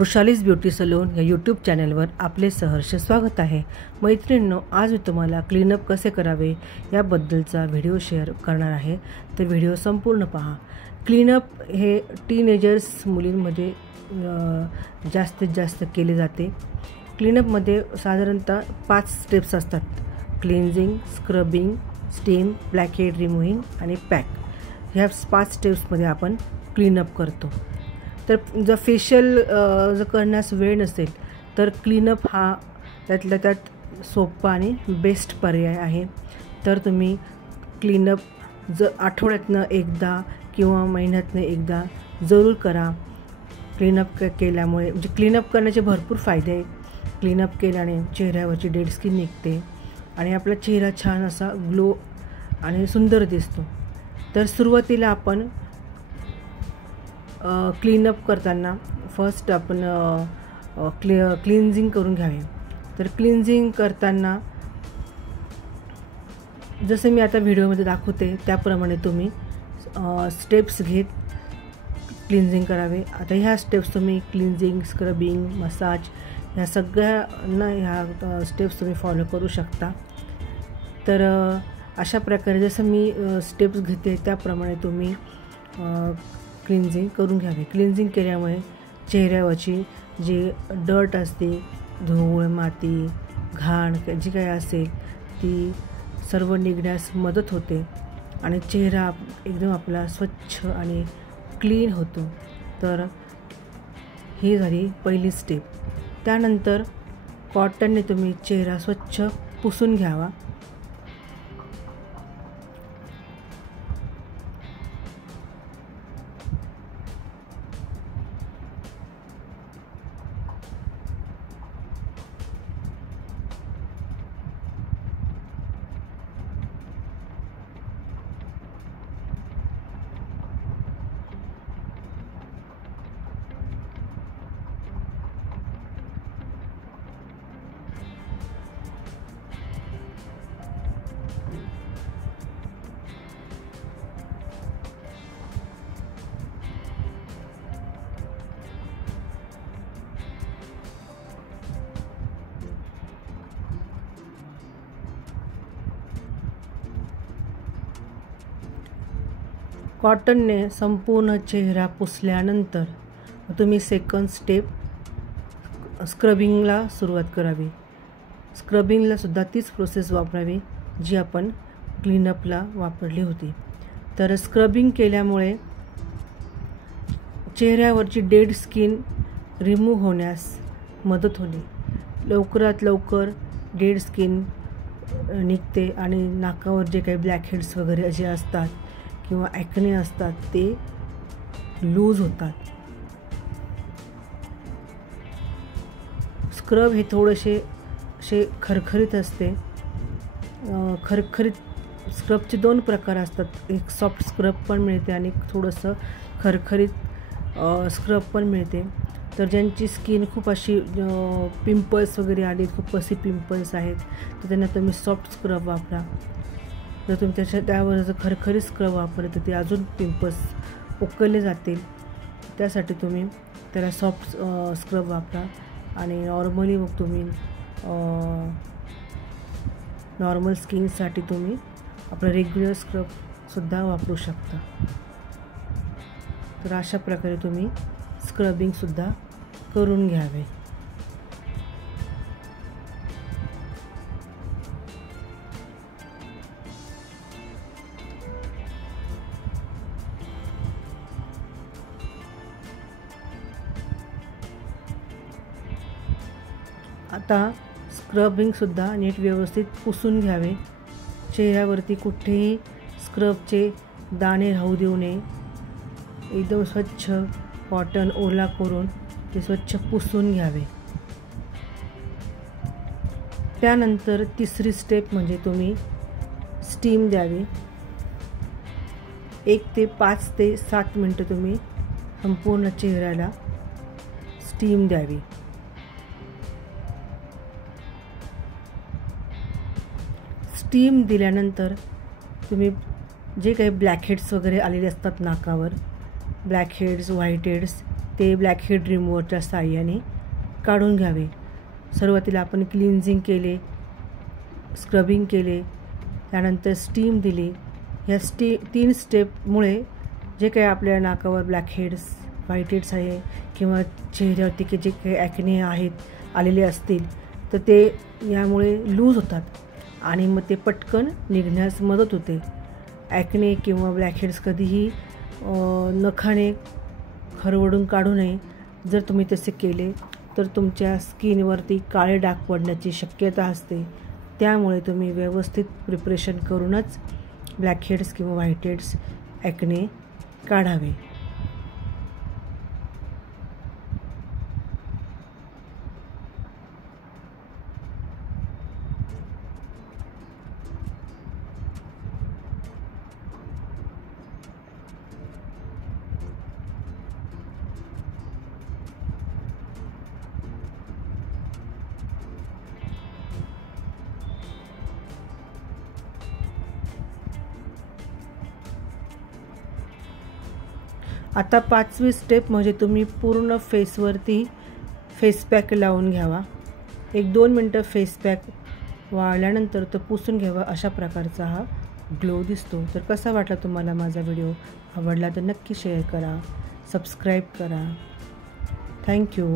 वृषालीज beauty salon या YouTube चॅनलवर आपले सहर्ष स्वागत आहे। मैत्रिणींनो, आज मी तुम्हाला क्लीनअप कसे करावे याबद्दलचा व्हिडिओ शेअर करणार आहे, तर व्हिडिओ संपूर्ण पहा। क्लीनअप हे टीनेजर्स मुलींमध्ये जास्तीत जास्त केले जाते। क्लीनअपमध्ये साधारणतः 5 स्टेप्स असतात: क्लिन्झिंग, स्क्रबिंग, स्टीम, ब्लॅकहेड रिमूव्हिंग आणि पॅक। ह्या 5 स्टेप्समध्ये आपण क्लीनअप करतो। तर जर फेशियल जर करण्यास वेळ नसेल तर क्लीनअप हा त्यातल्या त्यात सोपा आणि बेस्ट पर्याय आहे। तर तुम्ही क्लीनअप जर आठवड्यातनं एकदा किंवा महिन्यातनं एकदा जरूर करा। क्लीनअप केल्यामुळे म्हणजे क्लीनअप करण्याचे भरपूर फायदे आहेत। क्लीनअप केल्याने चेहऱ्यावरची डेड स्किन निघते आणि आपला चेहरा छान असा ग्लो आणि सुंदर दिसतो। तर सुरुवातीला आपण क्लीनअप करताना फर्स्ट आपण क्लिन्झिंग करून घ्यावे। तर क्लिन्झिंग करताना जसे मी आता व्हिडिओमध्ये दाखवते त्याप्रमाणे तुम्ही स्टेप्स घेत क्लिन्झिंग करावे। आता ह्या स्टेप्स तुम्ही क्लिन्झिंग, स्क्रबिंग, मसाज ह्या सगळ्यांना ह्या स्टेप्स तुम्ही फॉलो करू शकता। तर अशा प्रकारे जसं मी स्टेप्स घेते त्याप्रमाणे तुम्ही क्लिन्झिंग करून घ्यावे। क्लिन्झिंग केल्यामुळे चेहऱ्यावरची जी डर्ट असते, धूळ, माती, घाण जी काही असेल ती सर्व निघण्यास मदत होते आणि चेहरा एकदम आपला स्वच्छ आणि क्लीन होतो। तर ही झाली पहिली स्टेप। त्यानंतर कॉटनने तुम्ही चेहरा स्वच्छ पुसून घ्यावा। कॉटनने संपूर्ण चेहरा पुसल्यानंतर तुम्ही सेकंड स्टेप स्क्रबिंगला सुरुवात करावी। स्क्रबिंगला सुद्धा तीच प्रोसेस वापरावी जी आपण क्लीनअपला वापरली होती। तर स्क्रबिंग केल्यामुळे चेहऱ्यावरची डेड स्किन रिमूव्ह होण्यास मदत होते। लवकरात लवकर डेड स्किन निघते आणि नाकावर जे काही ब्लॅकहेड्स वगैरे जे असतात किंवा ॲक्ने असतात ते लूज होतात। स्क्रब हे थोडेसे खरखरीत असते। खरखरीत स्क्रबचे 2 प्रकार असतात, एक सॉफ्ट स्क्रब पण मिळते आणि थोडंसं खरखरीत स्क्रब पण मिळते। तर ज्यांची स्किन खूप अशी पिंपल्स वगैरे आले, खूप असे पिंपल्स आहेत, तर त्यांना तुम्ही सॉफ्ट स्क्रब वापरा। जर तुम्ही त्यावर जर खरखरीत स्क्रब वापरले तर ते अजून पिंपल्स उकळले जातील। त्यासाठी तुम्ही त्याला सॉफ्ट स्क्रब वापरा आणि नॉर्मली मग तुम्ही नॉर्मल स्किनसाठी तुम्ही आपला रेग्युलर स्क्रबसुद्धा वापरू शकता। तर अशा प्रकारे तुम्ही स्क्रबिंगसुद्धा करून घ्यावे। आता स्क्रबिंगसुद्धा नीट व्यवस्थित पुसून घ्यावे। चेहऱ्यावरती कुठेही स्क्रबचे दाणे राहू देऊ नये। एकदम स्वच्छ कॉटन ओला करून ते स्वच्छ पुसून घ्यावे। त्यानंतर तिसरी स्टेप म्हणजे तुम्ही स्टीम द्यावी। 1 ते 5 ते 7 मिनटं तुम्ही संपूर्ण चेहऱ्याला स्टीम द्यावी। स्टीम दिल्यानंतर तुम्ही जे काही ब्लॅकहेड्स वगैरे आलेले असतात नाकावर, ब्लॅक हेड्स, व्हाईट हेड्स, ते ब्लॅकहेड रिमूव्हरच्या साहाय्याने काढून घ्यावे। सुरुवातीला आपण क्लिन्झिंग केले, स्क्रबिंग केले, त्यानंतर स्टीम दिली। या 3 स्टेपमुळे जे काही आपल्या नाकावर ब्लॅकहेड्स, व्हाईटहेड्स आहे किंवा चेहऱ्यावरती की जे काही ॲक्ने आहेत आलेले असतील तर ते यामुळे लूज होतात आणि मग ते पटकन निघण्यास मदत होते। ॲक्ने किंवा ब्लॅकहेड्स कधीही नखाने खरवडून काढू नये। जर तुम्ही तसे केले तर तुमच्या स्किनवरती काळे डाग पडण्याची शक्यता असते। त्यामुळे तुम्ही व्यवस्थित प्रिपरेशन करूनच ब्लॅकहेड्स किंवा व्हाईटहेड्स, ॲक्ने काढावे। आता 5वी स्टेप म्हणजे तुम्ही पूर्ण फेसवरती फेस पॅक लावून घ्यावा। 1-2 मिनटं फेस पॅक वाळल्यानंतर तो पुसून घ्यावा। अशा प्रकारचा हा ग्लो दिसतो। तर कसा वाटला तुम्हाला माझा व्हिडिओ? आवडला तर नक्की शेअर करा, सबस्क्राईब करा। थँक्यू।